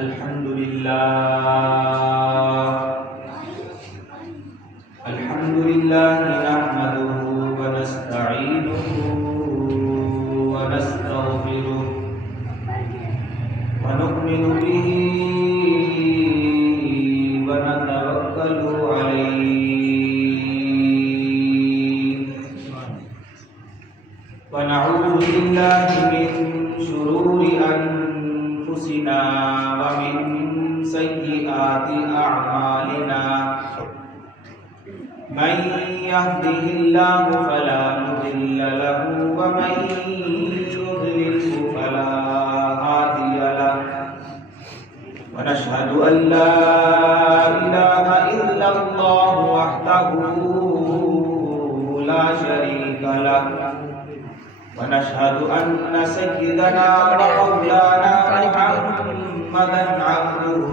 الحمدللہ نحمده ونستعینه ونستغفره ونؤمن به ونتوکل علیہ ونعوذ باللہ من شرور انفسنا ومن سیئات اعمالنا من يهده الله فلا مضل له ومن يضلل فلا هادي له ونشهد أن لا إله إلا الله وحده لا شريك له ونشهد أن سيدنا ومولانا محمدا عبده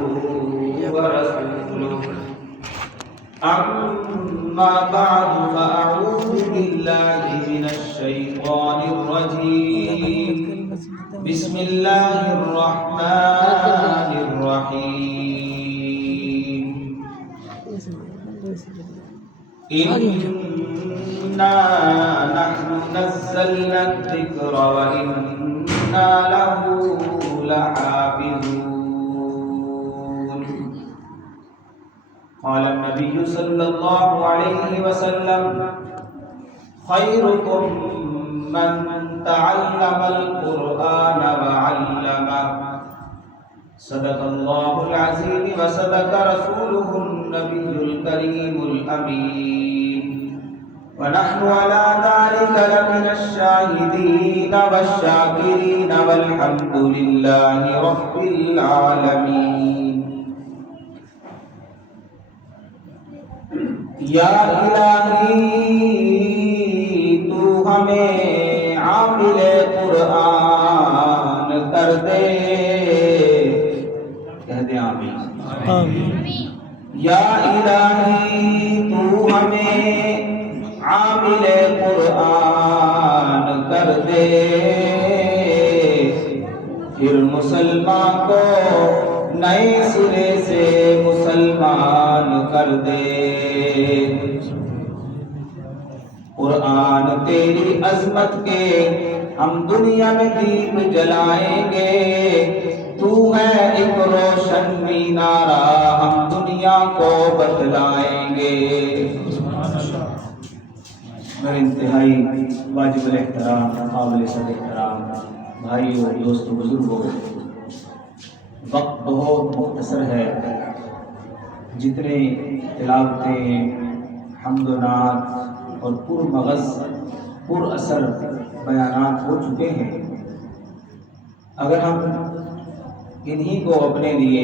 ورسوله أما بعد فأعوذ بالله من الشيطان الرجيم بسم الله الرحمن الرحيم إنا نحن نزلنا الذكر وإنا له لحافظون قال النبي صلى الله عليه وسلم خيركم من تعلم القرآن وعلمه صدق الله العظيم وصدق رسوله النبي الكريم الأمين ونحن على ذلك لمن الشاهدين والشاكرين والحمد لله رب العالمين یا الہی تو ہمیں عامل قرآن کر دے، کہہ دیں آمین۔ یا الہی تو ہمیں عامل قرآن کر دے، پھر مسلمان کو نئے سرے سے مسلمان کر دے۔ قرآن تیری عظمت کے ہم دنیا میں دیپ جلائیں گے، تو ہے ایک روشن مینارہ ہم دنیا کو بتلائیں گے۔ میرے انتہائی واجب الاحترام قابل صد احترام بھائیوں، دوستوں، بزرگوں، وقت بہت مختصر ہے۔ جتنے تلاوتیں، حمد و نعت اور پر مغز پر اثر بیانات ہو چکے ہیں، اگر ہم انہی کو اپنے لیے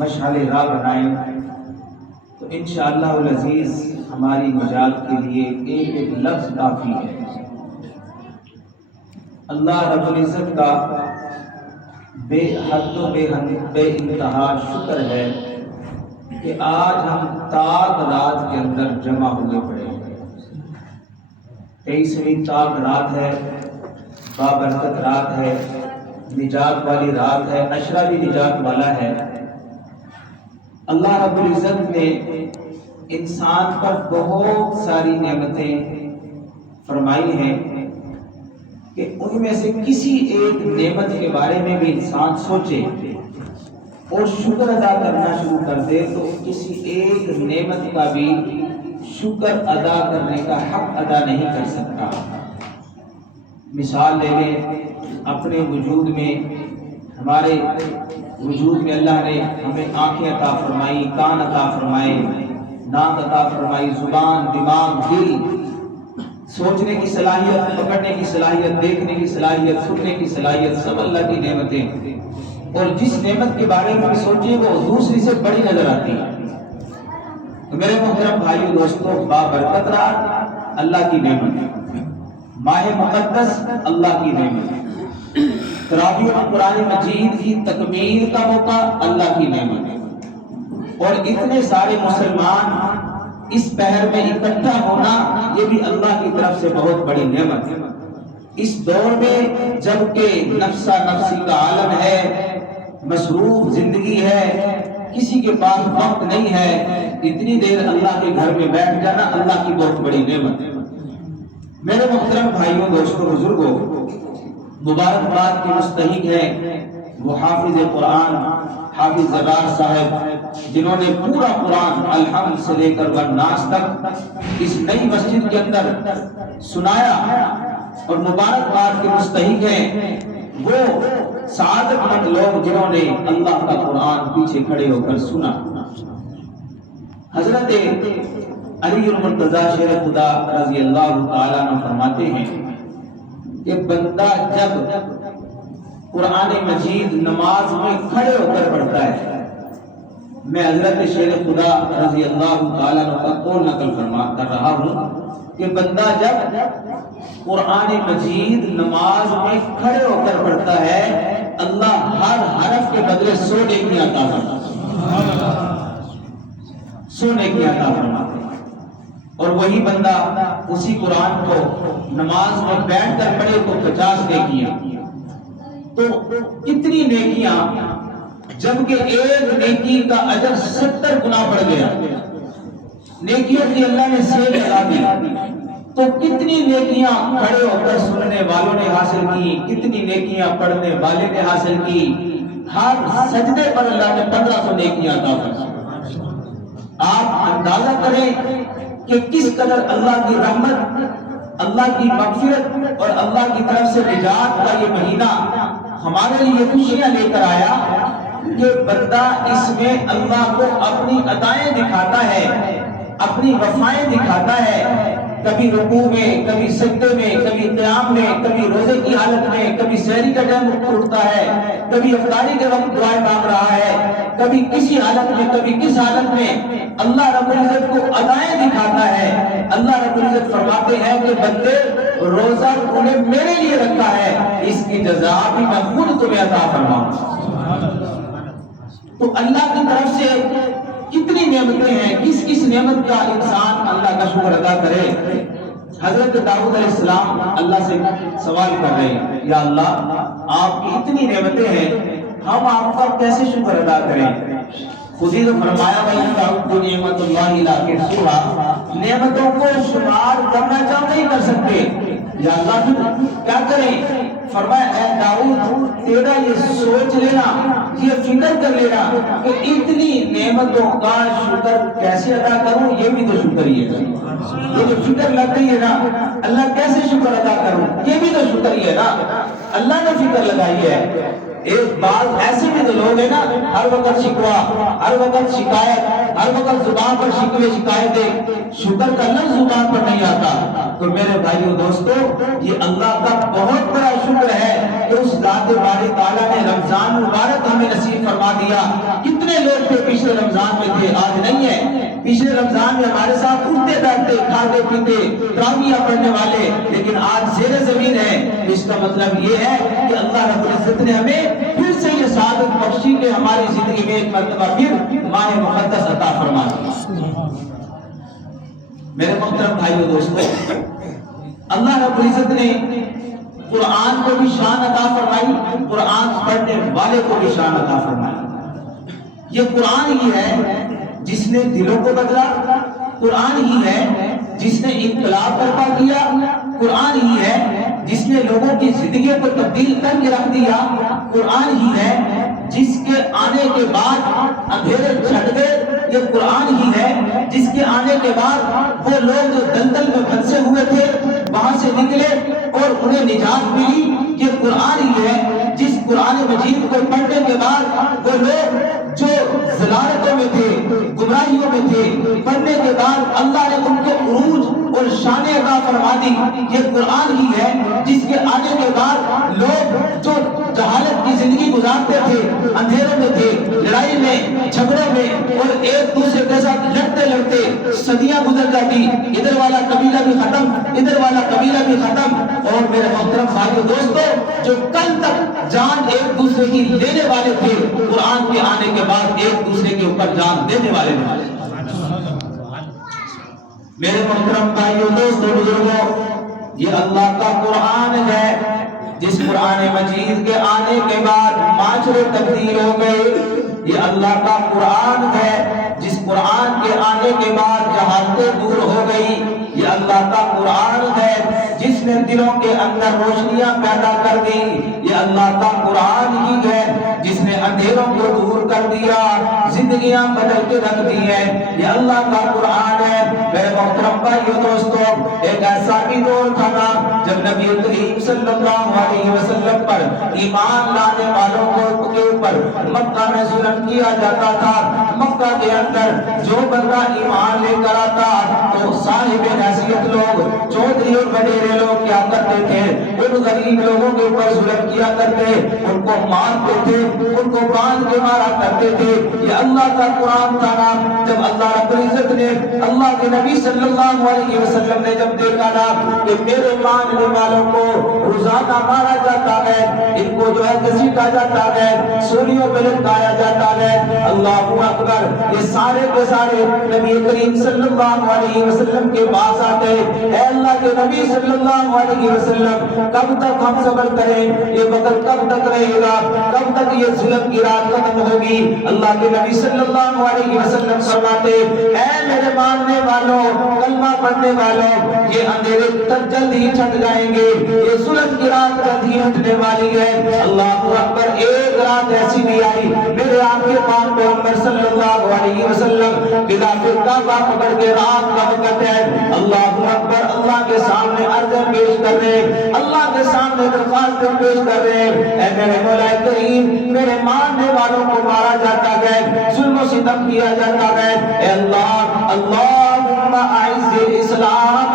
مشعل راہ بنائیں تو انشاءاللہ العزیز ہماری نجات کے لیے ایک ایک لفظ کافی ہے۔ اللہ رب العزت کا بے حد و بے انتہا شکر ہے کہ آج ہم تاک رات کے اندر جمع ہوئے پڑے ہیں۔ 23ویں تاک رات ہے، بابرکت رات ہے، نجات والی رات ہے، عشرہ بھی نجات والا ہے۔ اللہ رب العزت نے انسان پر بہت ساری نعمتیں فرمائی ہیں کہ ان میں سے کسی ایک نعمت کے بارے میں بھی انسان سوچے اور شکر ادا کرنا شروع کر دے تو کسی ایک نعمت کا بھی شکر ادا کرنے کا حق ادا نہیں کر سکتا۔ مثال لے لیں اپنے وجود میں، ہمارے وجود میں اللہ نے ہمیں آنکھیں عطا فرمائی، کان عطا فرمائے، ناک عطا فرمائی، زبان، دماغ، دل، سوچنے کی صلاحیت، پکڑنے کی صلاحیت، دیکھنے کی صلاحیت، سننے کی صلاحیت، سب اللہ کی نعمتیں۔ اور جس نعمت کے بارے میں سوچیں وہ دوسری سے بڑی نظر آتی ہے۔ تو میرے محترم بھائیو دوستوں، بابرکت رات اللہ کی نعمت، ماہ مقدس اللہ کی نعمت، تراویح اور قرآن مجید کی تکمیل کا موقع اللہ کی نعمت، اور اتنے سارے مسلمان اس پہر میں اکٹھا ہونا یہ بھی اللہ کی طرف سے بہت بڑی نعمت ہے۔ اس دور میں جبکہ نفسا نفسی کا عالم ہے، مصروف زندگی ہے، کسی کے پاس وقت نہیں ہے، اتنی دیر اللہ کے گھر میں بیٹھ جانا اللہ کی بہت بڑی نعمت ہے۔ میرے محترم بھائیوں، دوستوں، بزرگوں، مبارکباد کے مستحق ہیں وہ حافظ قرآن حافظ زرار صاحب، جنہوں نے پورا قرآن الحمد سے لے کر والناس تک اس نئی مسجد کے اندر سنایا، اور مبارکباد کے مستحق ہیں وہ سعادت مند لوگ جنہوں نے اللہ کا قرآن پیچھے کھڑے ہو کر سنا۔ حضرت علی المرتضیٰ شیر خدا رضی اللہ تعالیٰ عنہ فرماتے ہیں کہ بندہ جب قرآن مجید نماز میں کھڑے ہو کر پڑھتا ہے، میں حضرت شیر خدا رضی اللہ تعالیٰ عنہ کا قول نقل کر رہا ہوں کہ بندہ جب قرآن مجید نماز میں کھڑے ہو کر پڑھتا ہے، اللہ ہر حرف کے بدلے 100 نیکیاں عطا فرماتا ہے، 100 نیکیاں عطا فرماتا ہے۔ اور وہی بندہ اسی قرآن کو نماز میں بیٹھ کر پڑھے تو 50 نیکیاں، تو کتنی نیکیاں، جبکہ ایک نیکی کا اجر 70 گنا بڑھ گیا، نیکیوں کی اللہ نے سیل لگا دی، تو کتنی نیکیاں کھڑے ہو کر سننے والوں نے حاصل کی، کتنی نیکیاں پڑھنے والے نے حاصل کی۔ ہر سجدے پر اللہ نے 1500 نیکیاں عطا فرمائی۔ آپ اندازہ کریں کہ کس قدر اللہ کی رحمت، اللہ کی مغفرت اور اللہ کی طرف سے نجات کا یہ مہینہ ہمارے لیے خوشیاں لے کر آیا کہ بندہ اس میں اللہ کو اپنی عطائیں دکھاتا ہے، اپنی وفائیں دکھاتا ہے، کبھی رکوع میں، کبھی سجدے میں، کبھی قیام میں، کبھی روزے کی حالت میں، کبھی سحری کا ٹائم اٹھتا ہے، کبھی افطاری کے وقت دعائیں مانگ رہا ہے، کبھی کسی حالت میں، کبھی کس حالت میں اللہ رب العزت کو عطائیں دکھاتا ہے۔ اللہ رب العزت فرماتے ہیں کہ بندے روزہ تو نے میرے لیے رکھا ہے، اس کی جزا بھی میں خود تمہیں عطا فرماؤں۔ تو اللہ کی طرف سے کتنی نعمتیں ہیں، کس کس نعمت کا انسان اللہ کا شکر ادا کرے۔ حضرت داؤد علیہ السلام اللہ سے سوال کر رہے ہیں، یا اللہ آپ کی اتنی نعمتیں ہیں، ہم آپ کا کیسے شکر ادا کریں؟ خود ہی تو فرمایا وَإِن تَعُدُّوا نِعْمَتَ اللَّهِ لَا تُحْصُوهَا، نعمتوں کو شمار کرنا چاہو نہیں کر سکتے، یا اللہ پھر کیا کریں؟ فرمایا اے داؤد تیرا یہ سوچ لینا، یہ فکر کر لینا کہ اتنی نعمتوں کا شکر کیسے ادا کروں، یہ بھی تو شکر ہی ہے۔ یہ جو فکر لگ گئی ہے نا، اللہ کیسے شکر ادا کروں، یہ بھی تو شکر ہی ہے نا، اللہ نے فکر لگائی ہے۔ ایک بات ایسے بھی تو لوگ ہیں نا، ہر وقت شکوا، ہر وقت شکایت، ہر وقت زبان پر شکوے شکایتیں، شکر کا لفظ زبان پر نہیں آتا۔ تو میرے بھائیو دوستو، یہ اللہ کا بہت بڑا شکر ہے کہ اس ذات باری تعالیٰ نے رمضان مبارک ہمیں نصیب فرما دیا۔ کتنے لوگ تھے پچھلے رمضان میں تھے، آج نہیں ہے۔ پچھلے رمضان میں ہمارے ساتھ اٹھتے بیٹھتے، کھاتے پیتے، تراویح پڑھنے والے، لیکن آج زیر زمین ہے۔ اس کا مطلب یہ ہے کہ اللہ رب العزت نے ہمیں پھر سے یہ سعادت بخشی کہ ہماری زندگی میں ایک مرتبہ پھر ماہ مقدس عطا فرما دیا۔ میرے محترم بھائیو دوستو، اللہ رب العزت نے قرآن کو بھی شان عطا فرمائی، قرآن پڑھنے والے کو بھی شان عطا فرمائی۔ یہ قرآن ہی ہے جس نے دلوں کو بدلا، قرآن ہی ہے جس نے انقلاب برپا کیا، قرآن ہی ہے جس نے لوگوں کی زندگیوں کو تبدیل کر کے رکھ دیا، قرآن ہی ہے جس کے آنے کے بعد اندھیرے چھٹ گئے، یہ قرآن ہی ہے جس کے آنے کے بعد وہ لوگ جو دلدل میں پھنسے ہوئے تھے وہاں سے نکلے اور انہیں نجات ملی، یہ قرآن ہی ہے جس قرآن مجید کو پڑھنے کے بعد وہ لوگ جو ضلالتوں میں تھے، گمراہیوں میں تھے، پڑھنے کے بعد اللہ نے ان کو عروج اور شان عطا فرما دی۔ یہ قرآن ہی ہے جس کے آنے کے بعد لوگ جو جہالت کی زندگی گزارتے تھے، اندھیروں میں تھے، لڑائی میں، جھگڑوں میں، اور ایک دوسرے کے ساتھ لڑتے لڑتے صدیاں گزر جاتی، ادھر والا قبیلہ بھی ختم، ادھر والا قبیلہ بھی ختم، اور میرے محترم بھائیو دوستو، جو کل تک جان ایک دوسرے کی لینے والے تھے، قرآن کے آنے کے بعد ایک دوسرے کے اوپر جان دینے والے تھے۔ میرے محترم بھائیوں دوستوں بزرگوں، یہ اللہ کا قرآن ہے جس قرآن مجید کے آنے کے بعد معاشرے تبدیل ہو گئے۔ یہ اللہ کا قرآن ہے جس قرآن کے آنے کے بعد جہالتیں دور ہو گئی۔ یہ اللہ کا قرآن ہے جس نے دلوں کے اندر روشنیاں پیدا کر دی۔ یہ اللہ کا قرآن ہی ہے جس نے اندھیروں کو دور کر دیا، زندگیاں بدل کے رکھ دی ہیں۔ یہ اللہ کا قرآن ہے۔ میرے محترم بھائیو دوستو، ایک ایسا بھی دور تھا نا جب نبی کریم صلی اللہ علیہ وسلم پر ایمان لانے والوں کو کے اوپر مکہ میں ظلم کیا جاتا تھا۔ مکہ کے اندر جو بندہ ایمان لے کر آتا تو صاحب حیثیت لوگ، چودھری اور وڈیرے لوگ کیا کرتے تھے؟ ان غریب لوگوں کے اوپر ظلم کیا کرتے، ان کو مارتے تھے، ان کو باندھ کے مارا کرتے تھے۔ یہ اللہ کا قرآن تھا نا، جب اللہ رب العزت نے، اللہ کے نبی صلی اللہ علیہ وسلم نے جب دیکھا نا کہ میرے ماننے والوں کو روزانہ مارا جاتا ہے، ان کو جو ہے گھسیٹا جاتا ہے، سولیوں پہ لٹکایا جاتا ہے، اللہ اکبر، یہ سارے کے سارے نبی کریم صلی اللہ علیہ وسلم کے پاس آتے، اے اللہ کے نبی صلی اللہ علیہ وسلم، کب تک ہم صبر کریں؟ یہ وقت کب تک رہے گا؟ کب تک یہ ظلم کی رات ختم ہوگی؟ اللہ کے نبی صلی اللہ علیہ وسلم فرماتے، اے میرے ماننے والوں، کلمہ پڑھنے والوں، یہ اندھیرے تک جلد ہی چھٹ جائیں گے، یہ ظلم کی رات جلد ہی ہٹنے والی ہے۔ اللہ اکبر، ایک رات ایسی بھی آئی، میرے آپ کے پاک پیغمبر صلی اللہ علیہ وسلم خلاف کعبہ پکڑ کے رات کا وقت ہے، اللہ اکبر، اللہ کے سامنے عرضیں پیش کر رہے، اللہ کے سامنے درخواستیں پیش کر رہے، اے میرے مولا کریم، میرے ماننے والوں کو مارا جاتا ہے، ظلم و ستم کیا جاتا ہے، اے اللہ، اللہم اعز الاسلام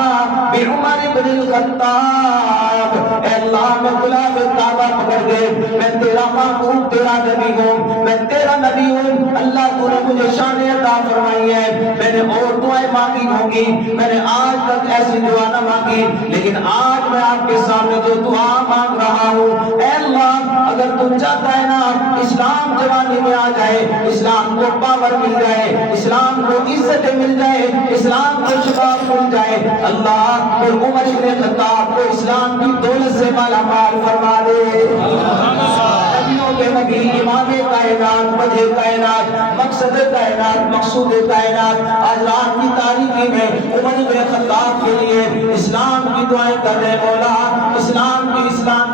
بعمر بن الخطاب، اے اللہ، میں خلاف کعبہ پکڑ کے، میں تیرا معبود، تیرا نبی ہوں، میں تیرا نبی ہوں، اللہ تو نے مجھے شان عطا فرمائی ہے، میں نے اور دعائیں مانگی ہوں گی، میں نے آج تک ایسی دعا نہ مانگی، لیکن آج میں آپ کے سامنے جو دعا مانگ رہا ہوں، اے اللہ، اگر تم چاہتا ہے نا اسلام جوانی میں آ جائے، اسلام کو پاور مل جائے، اسلام کو عزت مل جائے، اسلام کو شفاعت مل جائے، اللہ پھر عمر بن خطاب کو اسلام کی دولت سے مالا مال فرما دے۔ نبیوں کے نبی، امام کائنات، وجہ کائنات، مقصد کائنات، مقصود کائنات، آج رات کی تاریکی میں عمر بن خطاب کے لیے اسلام کی دعائیں کر رہے، مولا اسلام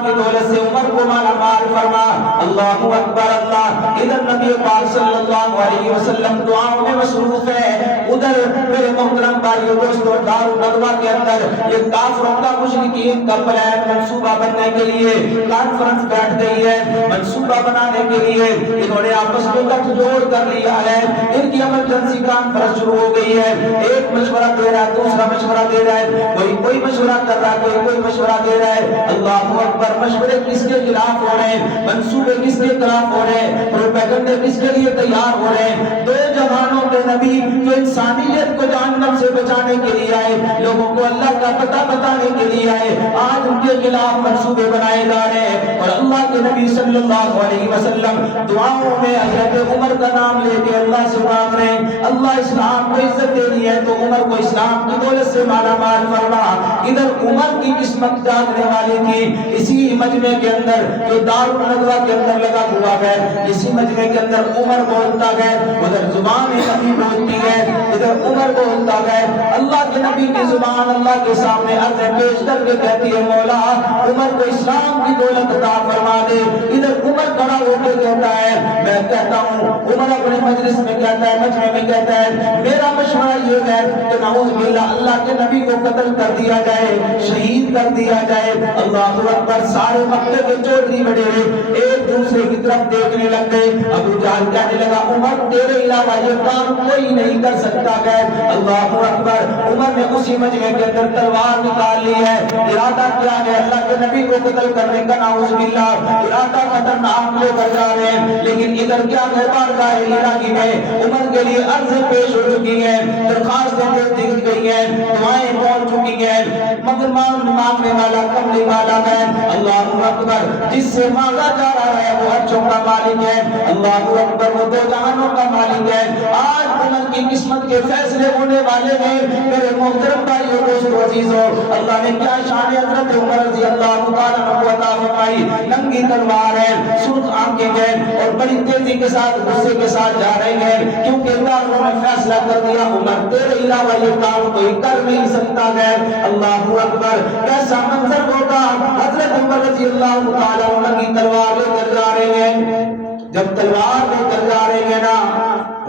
کی دولت سے عمر کو مالا مال فرما۔ اللہ اکبر، اللہ، ادھر نبی پاک صلی اللہ علیہ وسلم دعاؤں میں مصروف ہے، ادھر میرے محترم بھائیو دوستو دار الندوہ کے اندر یہ کافروں کا، مشرکین کا پلان منصوبہ بننے کے لیے کانفرنس بیٹھ گئی ہے، منصوبہ بنانے کے لیے انہوں نے آپس میں گٹھ جوڑ کر لیا ہے، ان کی ایمرجنسی کانفرنس شروع ہو گئی ہے، ایک مشورہ دے رہا ہے، دوسرا مشورہ دے رہا ہے، کوئی مشورہ کر رہا ہے، کوئی مشورہ دے رہا ہے۔ اللہ اکبر، مشورے کس کے خلاف ہو رہے ہیں، منصوبے کس کے خلاف ہو رہے ہیں، پروپیگنڈے کس کے لیے تیار ہو رہے ہیں؟ دو جہانوں کے نبی جو انسانیت کو جہنم سے بچانے کے لیے آئے، لوگوں کو اللہ کا پتہ بتانے کے لیے آئے، آج ان کے خلاف منصوبے بنائے جا رہے ہیں، اور اللہ کے نبی صلی اللہ علیہ وسلم دعاؤں میں حضرت عمر کا نام لے کے اللہ سے مانگ رہے ہیں، اللہ اسلام کو عزت دینی ہے تو عمر کو اسلام کی دولت سے مالا مال فرما۔ ادھر عمر کی قسمت جاگنے والی تھی، اسی مجمع کے اندر جو دار الندوہ کے اندر لگا ہوا ہے، اسی مجمع کے اندر عمر بولتا ہے، ادھر زبان نبی بولتی ہے، ادھر عمر بولتا ہے، اللہ کے نبی کی زبان اللہ کے سامنے عرض پیش کر کے کہتی ہے، مولا عمر کو اسلام کی دولت عطا فرما دے۔ ادھر عمر کھڑا ہو کے کہتا ہے، میں کہتا ہوں، عمر اپنے مجلس میں کہتا ہے، مجمع میں کہتا ہے، میرا مشورہ یہ ہے کہ نعوذ باللہ اللہ کے نبی کو قتل کر دیا جائے، شہید کر دیا جائے۔ اللہ اکبر، سارے مکے کے چودھری وڈیرے ایک دوسرے کی طرف دیکھنے لگ گئے۔ ابو جہل کہنے لگا، عمر تیرے علاوہ یہ کام کوئی نہیں کر سکتا ہے۔ اللہ اکبر، عمر نے اسی مجمع کے اندر تلوار نکال لی ہے، ارادہ کیا ہے اللہ کے نبی کو قتل کرنے کا، نعوذ باللہ، ارادہ خطرناک لے کر جا رہے ہیں، لیکن ادھر کیا ہے، بارگاہ الہی میں عمر کے لیے عرض پیش ہو چکی ہے، درخواستیں دے دی گئی ہیں، دعائیں پہنچ چکی ہیں، مگر مانگنے والا کملی والا ہے۔ اللہ اکبر، جس سے مانگا جا رہا ہے وہ عرشوں کا مالک ہے۔ اللہ اکبر، وہ دو جہانوں کا مالک ہے۔ آج عمر کی قسمت کے فیصلے ہونے والے ہیں۔ میرے محترم بھائیو، دوستو، عزیزو، اللہ نے کیا شان حضرت عمر رضی اللہ تعالیٰ عنہ عطا فرمائی۔ ننگی تلوار ہے، سرخ آنکھیں ہیں اور بڑی تیزی کے ساتھ غصے کے ساتھ جا رہے ہیں، کیونکہ کافروں نے فیصلہ کر دیا عمر تیرے علاوہ یہ کام کوئی کر نہیں سکتا ہے۔ اللہ اکبر، کیسا منظر ہوگا۔ حضرت عمر رضی اللہ تعالیٰ عنہ کی تلوار لے کر جا رہے ہیں۔ جب تلوار لے کر جا رہے ہیں نا،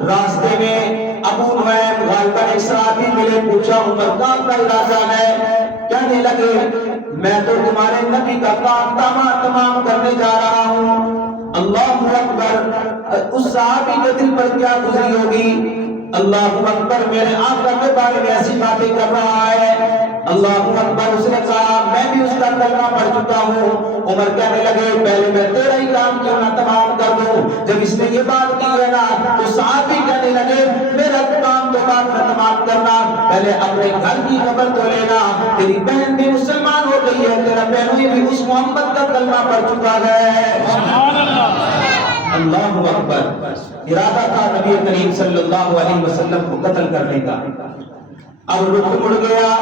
راستے میں ابو نعیم غالباً ایک صحابی ملے، پوچھا عمر کا اپنا ارادہ ہے؟ کہنے لگے میں تو تمہارے نبی کا کام تمام کرنے جا رہا ہوں۔ اللہ اکبر، اس صحابی کے دل پر کیا گزری ہوگی؟ اللہ اکبر، میرے آقا کے بارے میں ایسی باتیں کر رہا ہے۔ اللہ اکبر، اس نے کہا میں بھی اس کا کلمہ پڑھ چکا ہوں۔ عمر کہنے لگے پہلے میں تیرا ہی کام کیوں نہ تمام کر دوں۔ جب اس نے یہ بات کی ہے نا تو صحابی کہنے لگے میرا کام تو بعد میں تمام کرنا، پہلے اپنے گھر کی خبر تو لینا۔ تیری بہن بھی مسلمان ہو گئی ہے، تیرا بہنوئی بھی اس محمد کا کلمہ پڑھ چکا ہے۔ سبحان اللہ، اللہ اکبر۔ ارادہ تھا نبی کریم صلی اللہ علیہ وسلم کو قتل کرنے کا، اب رخ مڑ گیا۔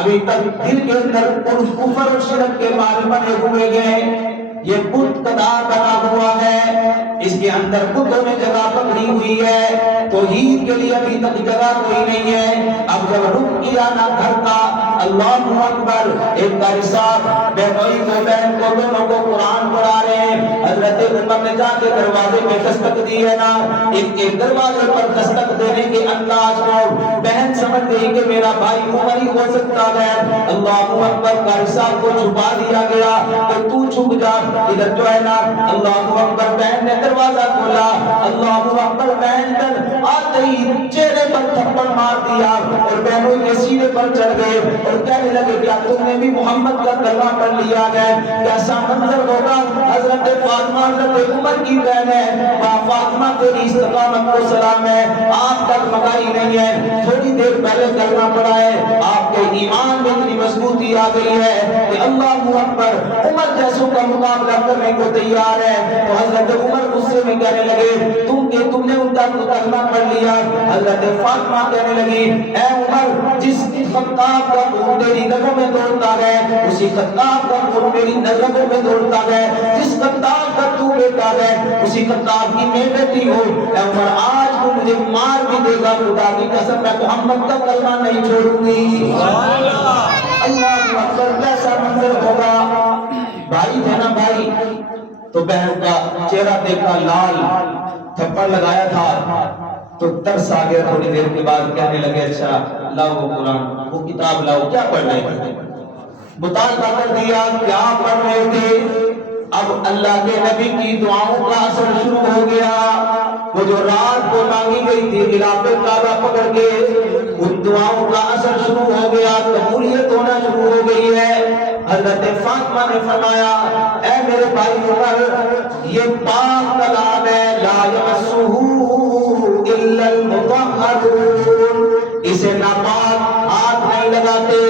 ابھی تک دل کے اندر کفر اور شرک کے مال بنے ہوئے گئے۔ یہ بت قطار بنا ہوا ہے، اس کے اندر بتوں نے جگہ پکڑی ہوئی ہے، توحید کے لیے ابھی تک جگہ کوئی نہیں ہے۔ اب جب رخ کیا نہ گھر کا، اللہ اکبر، ایک قاری صاحب بہنوئی کو بہن کو دونوں کو قرآن پڑھا رہے ہیں۔ حضرت عمر نے جا کے دروازے میں دستک دی ہے نا، ایک دروازے پر دستک دینے کے انداز کو بہن سمجھ گئی کہ میرا بھائی عمر ہی ہو سکتا ہے۔ اللہ اکبر، قاری صاحب کو چھپا دیا گیا کہ تو چھپ جا ادھر جو ہے نا۔ اللہ اکبر، بہن نے دروازہ کھولا۔ اللہ اکبر، بہن نے آتے ہی چہرے پر تھپڑ مار دیا اور بہنوں کے سینے پر چڑھ گئے اور کہنے لگے کیا تم نے بھی محمد کا کلمہ پڑھ لیا ہے؟ کیسا منظر ہوگا۔ حضرت فاطمہ حضرت عمر کی بہن ہے، ماں فاطمہ تیری استقامت کو سلام ہے، آپ تک مگائی نہیں ہے، تھوڑی دیر پہلے کلمہ پڑھا ہے، آپ کے ایمان میں اتنی مضبوطی آ گئی ہے کہ اللہ اکبر، عمر جیسوں کا مقابلہ کرنے کو تیار ہے۔ تو حضرت عمر غصے میں کہنے لگے تم نے ان کا کلمہ پڑھ لیا۔ حضرت فاطمہ کہنے لگی اے عمر، جس خطاب کا خون تیری رگوں میں دوڑتا ہے اسی خطاب کا خون میری رگوں میں دوڑتا ہے، جس خطاب کا تو بیٹا ہے اسی خطاب کی میں بیٹی ہوں۔ اے عمر، آج تو مجھے مار بھی دے گا، خدا کی قسم میں محمد کا کلمہ نہیں چھوڑوں گی۔ اللہ اکبر، کیسا منظر ہوگا۔ بھائی تھے نا بھائی، تو بہن کا چہرہ دیکھا لال، تھپڑ لگایا تھا تو ترس آ گیا۔ تھوڑی دیر کے بعد کہنے لگے اچھا لاؤ وہ قرآن، وہ کتاب لاؤ، کیا پڑھ رہے تھے؟ مطالبہ کر دیا کیا پڑھ رہے تھے؟ اب اللہ کے نبی کی دعاؤں کا اثر شروع ہو گیا۔ وہ جو رات کو مانگی گئی تھی غلاف کعبہ پکڑ کے، ان دعاؤں کا اثر شروع ہو گیا، قبولیت ہونا شروع ہو گئی ہے۔ حضرت فاطمہ نے فرمایا اے میرے بھائی عمر، یہ پاک کلام ہے، لا یمسہ الا المطہرون، اسے ناپاک ہاتھ نہیں لگاتے،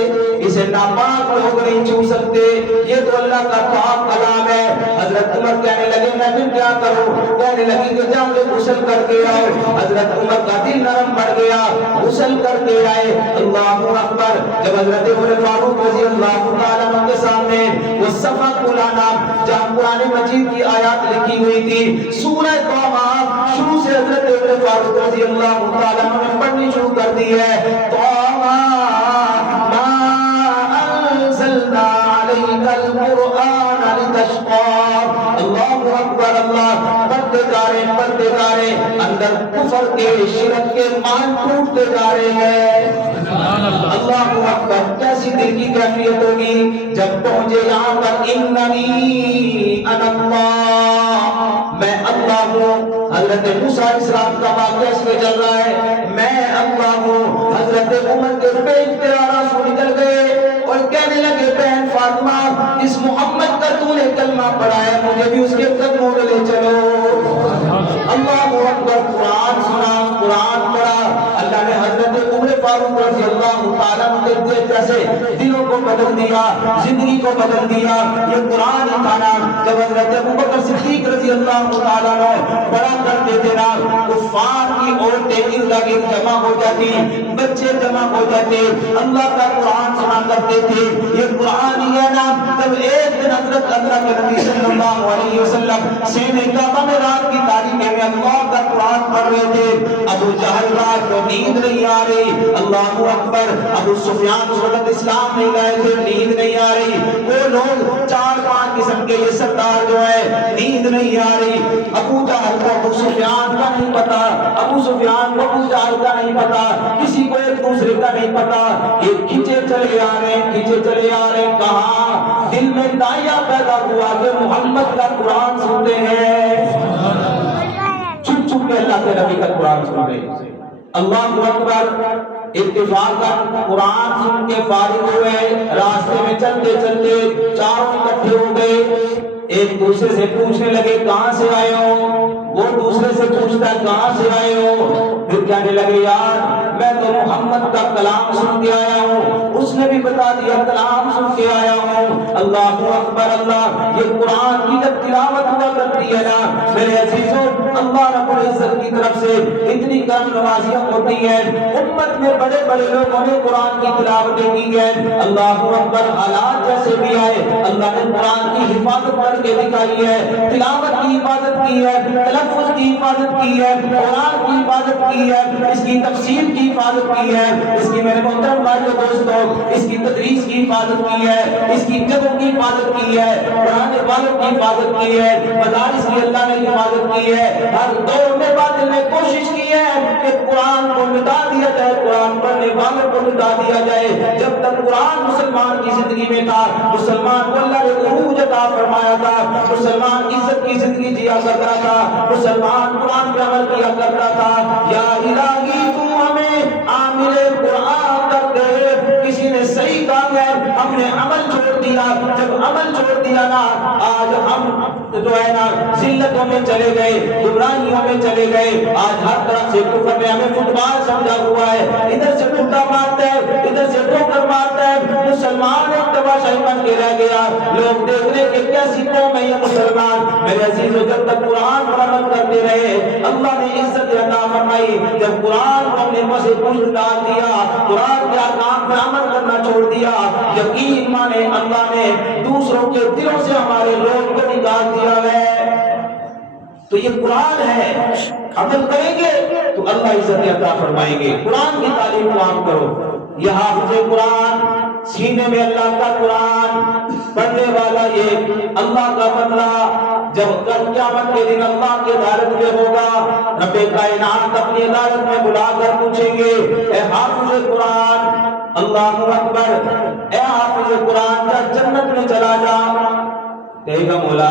اسے ناپاک لوگ نہیں چھو سکتے، یہ تو اللہ کا پاک کلام ہے۔ حضرت عمر کہنے لگے میں پھر کیا کروں؟ کہنے لگی کہ جا کے غسل کر کے آؤ۔ حضرت عمر کا دل نرم پڑ گیا، غسل کر کے آئے۔ اللہ اکبر، جب حضرت عمر فاروق رضی اللہ تعالیٰ عنہ کے سامنے وہ صفحہ کھلانا جہاں قرآن مجید کی آیات لکھی ہوئی تھی، سورہ طٰہٰ شروع سے حضرت عمر فاروق رضی اللہ تعالیٰ عنہ نے پڑھنی شروع کر دی ہے۔ طٰہٰ ما انزلنا علیک القرآن لتشقیٰ۔ اللہ اکبر، اللہ پڑھتے جا رہے اندر کفر کے شرک کے مان ٹوٹتے جا رہے ہیں۔ اللہ اکبر، کیسی دل کی کیفیت ہوگی جب پہنچے یہاں پر اننی انا اللہ، میں اللہ ہوں۔ حضرت موسیٰ علیہ السلام کا واقعہ اس میں چل رہا ہے، میں اللہ ہوں۔ حضرت عمر کے پیٹ پہ آنسو نکل گئے اور کہنے لگے بہن فاطمہ، اس محمد کا تو نے کلمہ پڑھا ہے، مجھے بھی اس کے قدموں میں لے چلو۔ اللہ اکبر، قرآن سنا، قرآن پڑھا۔ اللہ نے حضرت عمر فاروق رضی اللہ تعالیٰ عنہ دیتے جیسے دلوں کو بدل دیا، زندگی کو بدل دیا۔ یہ قرآن ہی تھا نا جب حضرت ابوبکر صدیق رضی اللہ تعالیٰ عنہ پڑھا کرتے تھے نا، کفار کی عورتیں ارد گرد جمع ہو جاتی، بچے جمع ہو جاتے، اللہ کا قرآن سنا کرتے تھے۔ یہ قرآن ہی ہے نا جب ایک دن حضرت اللہ کے نبی صلی اللہ علیہ وسلم سینے کعبہ میں رات کی تاریکی میں اللہ کا قرآن پڑھ رہے تھے، ابو جہل رات کو نیند نہیں آ رہی، اللہ اکبر، ابو سفیان اس وقت اسلام نہیں لائے تھے، نیند نہیں آ رہی، وہ لوگ 4-5 قسم کے یہ سردار جو ہے نیند نہیں آ رہی، ابو جہل کو ابو سفیان کا نہیں پتا، ابو سفیان کو ابو جہل کا نہیں پتا، کسی کو ایک دوسرے کا نہیں پتا، یہ کھینچے چلے آ رہے ہیں، کھینچے چلے آ رہے ہیں، کہاں دل میں دایا پیدا ہوا کہ محمد کا قرآن سنتے ہیں، چھپ چھپ کے اللہ کے نبی کا قرآن سن رہے ہیں۔ اللہ اکبر، اتفاقاً قرآن سن کے فارغ ہوئے، راستے میں چلتے چلتے چاروں اکٹھے ہو گئے، ایک دوسرے سے پوچھنے لگے کہاں سے آئے ہو، وہ دوسرے سے پوچھتا کہاں سے آئے ہو، پھر کہنے لگے یار میں تو محمد کا کلام سن کے آیا ہوں، اس نے بھی بتا دیا کلام سن کے آیا ہوں۔ اللہ اکبر، اللہ، یہ قرآن کی جب تلاوت ہوا کرتی ہے نا میرے عزیزوں، اللہ رب العزت کی طرف سے اتنی کرم نوازیاں ہوتی ہیں، امت میں بڑے بڑے لوگوں نے قرآن کی تلاوتیں کی ہیں، اللہ اکبر، حالات جیسے بھی آئے اللہ نے قرآن کی حفاظت کر کے دکھائی ہے، تلاوت کی حفاظت کی ہے، تلفظ کی حفاظت کی ہے، قرآن کی حفاظت کی ہے، اس کی تفسیر کی حفاظت کی ہے، اس کی میرے محترم بھائیو دوستو اس کی تدریس کی حفاظت کی ہے، اس کی جگہوں کی حفاظت کی ہے، پڑھانے والوں کی حفاظت کی ہے، مدارس کی اللہ نے حفاظت کی ہے، ہر دور میں باطل نے کوشش کی ہے کہ قرآن کو مٹا دیا جائے، قرآن پڑھنے والوں کو مٹا دیا جائے۔ جب تک قرآن مسلمان کی زندگی میں تھا، مسلمان کو اللہ نے عروج عطا فرمایا تھا، مسلمان عزت کی زندگی جیا کرتا تھا، مسلمان قرآن پہ عمل کیا کرتا تھا۔ یا الہی تو ہمیں عامل قرآن کر دے، کسی نے صحیح کہا ہے ہم نے عمل چھوڑ دیا، جب عمل چھوڑ دیا نا آج ہم جو ہے نا ذلتوں میں چلے گئے، گمراہیوں میں چلے گئے، آج ہر طرف سے کفر نے ہمیں فٹ بال سمجھا ہوا ہے، ادھر سے ٹوٹا مارتا ہے، ادھر سے ٹھوکر مارتا ہے، مسلمان ایک تماشائی بن کے رہ گیا، لوگ دیکھ رہے کہ کیسی قوم ہے یہ مسلمان۔ میرے عزیزو جب تک قرآن پر عمل کرتے رہے اللہ نے عزت عطا فرمائی، جب قرآن کو ہم نے مسے پوچھ ڈال دیا، قرآن کے احکام پر عمل کرنا چھوڑ دیا، یقین مانے اللہ نے دوسروں کے دلوں سے ہمارے لوگ کو نکال دیا ہے۔ تو یہ قرآن ہے، عمل کریں گے تو اللہ عزت عطا فرمائیں گے۔ قرآن کی تعلیم کو عام کرو، یہ حافظ قرآن، سینے میں اللہ کا قرآن پڑھنے والا، یہ اللہ کا بندہ جب کل قیامت کے دن اللہ کے عدالت میں ہوگا، رب کائنات اپنی عدالت میں بلا کر پوچھیں گے اے حافظ قرآن، اللہ اکبر، اے حافظ قرآن جا جنت میں چلا جا، کہے گا مولا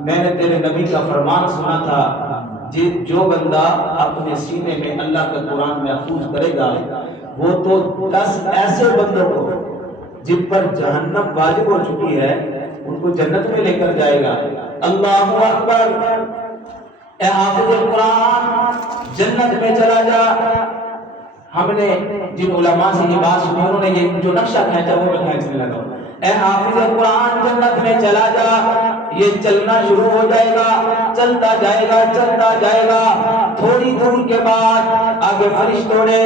میں نے تیرے نبی کا فرمان سنا تھا، جو بندہ اپنے سینے میں اللہ کا قرآن محفوظ کرے گا وہ تو 10 ایسے بندوں کو جن پر جہنم واجب ہو چکی ہے ان کو جنت میں لے کر جائے گا۔ اللہ اکبر، اے حافظ قرآن جنت میں چلا جا۔ ہم نے جن علماء سے یہ بات سنی انہوں نے یہ جو نقشہ کھینچا وہ میں کھینچنے لگا، اے حافظ قرآن جنت میں چلا جا، یہ چلنا شروع ہو جائے گا، چلتا جائے گا، چلتا جائے گا، تھوڑی دور کے بعد آگے فرشتوں نے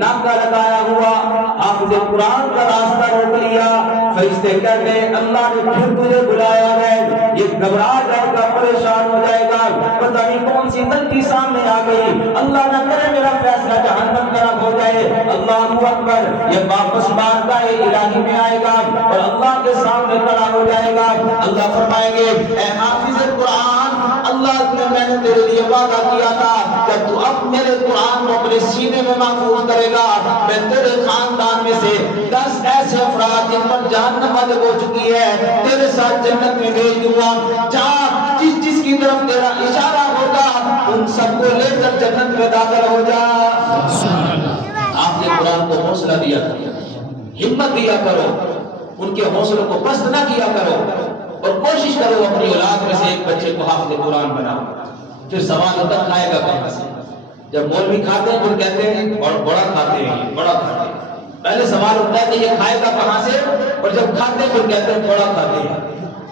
ناکا لگایا ہوا حافظ قرآن کا راستہ روک لیا، فرشتے کہتے ہیں اللہ نے پھر تجھے بلایا ہے، یہ گھبرا جائے گا، پریشان ہو جائے گا، پتہ نہیں کون سی غلطی سامنے آ گئی، اللہ نہ کرے میرا فیصلہ جہنم طرف ہو جائے۔ اللہ اکبر، یہ واپس بارگاہ الہی میں آئے گا اور اللہ کے سامنے کھڑا ہو جائے گا۔ اللہ فرمائیں گے اے حافظ قرآن، اللہ نے میں نے تیرے لیے وعدہ کیا تھا کہ تو اب میرے قرآن کو اپنے سینے میں محفوظ کرے گا، میں تیرے خاندان میں سے 10 ایسے افراد جن پر جہنم واجب ہو چکی ہے تیرے ساتھ جنت میں بھیج دوں گا، جہاں جس جس کی طرف تیرا اشارہ ہوگا ان سب کو لے کر جنت میں داخل ہو جا۔ آپ نے قرآن کو حوصلہ دیا کرو، ہمت دیا کرو، ان کے حوصلوں کو پست نہ کیا کرو، اور کوشش کرو اپنی اولاد میں سے ایک بچے کو حافظ قرآن بناؤ۔ پھر سوال ہوتا کھائے گا کہاں سے؟ جب مولوی کھاتے ہیں پھر کہتے ہیں اور بڑا کھاتے ہیں، بڑا کھاتے ہیں، پہلے سوال ہوتا ہے کہ یہ کھائے گا کہاں سے، اور جب کھاتے ہیں پھر کہتے ہیں تھوڑا کھاتے ہیں۔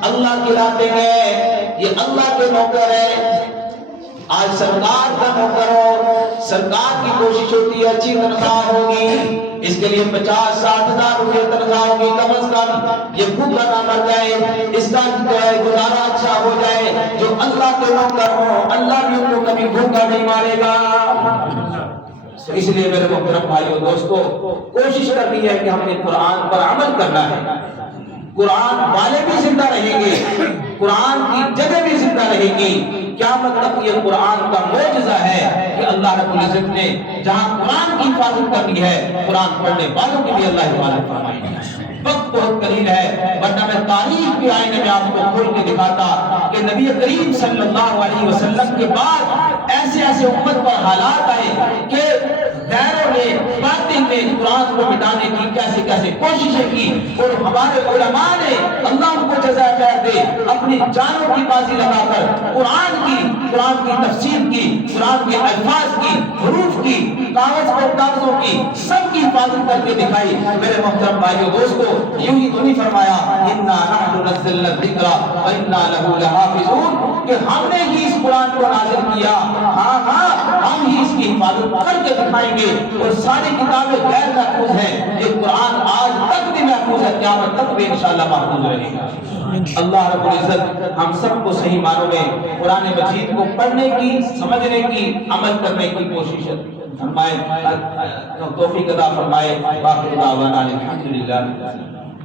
اللہ کھلاتے ہیں، یہ اللہ کے نوکر ہے۔ آج سرکار کا نوکر ہو، سرکار کی کوشش ہوتی ہے اچھی تنخواہ ہوگی، اس کے لیے 50-60 ہزار روپے تنخواہ ہوگی کم از کم، یہ بھوکا نہ مر جائے، اس کا گزارا اچھا ہو جائے۔ جو اللہ کے نوکر ہو اللہ بھی ان کو کبھی بھوکا نہیں مارے گا۔ اس لیے میرے محترم بھائیو دوستو، کوشش کرنی ہے کہ ہم نے قرآن پر عمل کرنا ہے۔ قرآن والے بھی زندہ رہیں گے، قرآن کی جگہ بھی زندہ رہے گی۔ قیامت تک یہ قرآن کا معجزہ ہے کہ اللہ رب العزت نے جہاں قرآن کی حفاظت کرنی ہے، قرآن پڑھنے والوں کی بھی اللہ حفاظت فرمائے گی۔ وقت بہت قلیل ہے، ورنہ میں تاریخ کے آئینے میں آپ کو کھول کے دکھاتا کہ نبی کریم صلی اللہ علیہ وسلم کے بعد ایسے ایسے امت پر حالات آئے کہ غیروں نے باطل نے قرآن کو مٹانے کی کیسے کیسے کوششیں کی، اور ہمارے علماء نے اللہ ان کو جزا خیر دے اپنی جانوں کی بازی لگا کر قرآن کی تفسیر کی، قرآن کے الفاظ کی، حروف کی، کاغذوں کی سب کی حفاظت کر کے دکھائی۔ میرے محترم بھائیو دوستو، یوں ہی تو نہیں فرمایا اِنَّا نَحْنُ نَزَّلْنَا الذِّكْرَ وَإِنَّا لَهُ لَحَافِظُونَ کہ ہم نے ہی اس قرآن کو نازل کیا، ہاں ہم ہی اس کی حفاظت کر کے دکھائیں گے۔ اور ساری کتابیں غیر محفوظ ہیں، یہ قرآن آج تک بھی محفوظ ہے، قیامت تک بھی انشاءاللہ محفوظ رہے گا۔ اللہ رب العزت ہم سب کو صحیح معنوں میں قرآن مجید کو پڑھنے کی، سمجھنے کی، عمل کرنے کی کوشش فرمائے، توفیق عطا فرمائے۔ باقی دعوانا الحمدللہ۔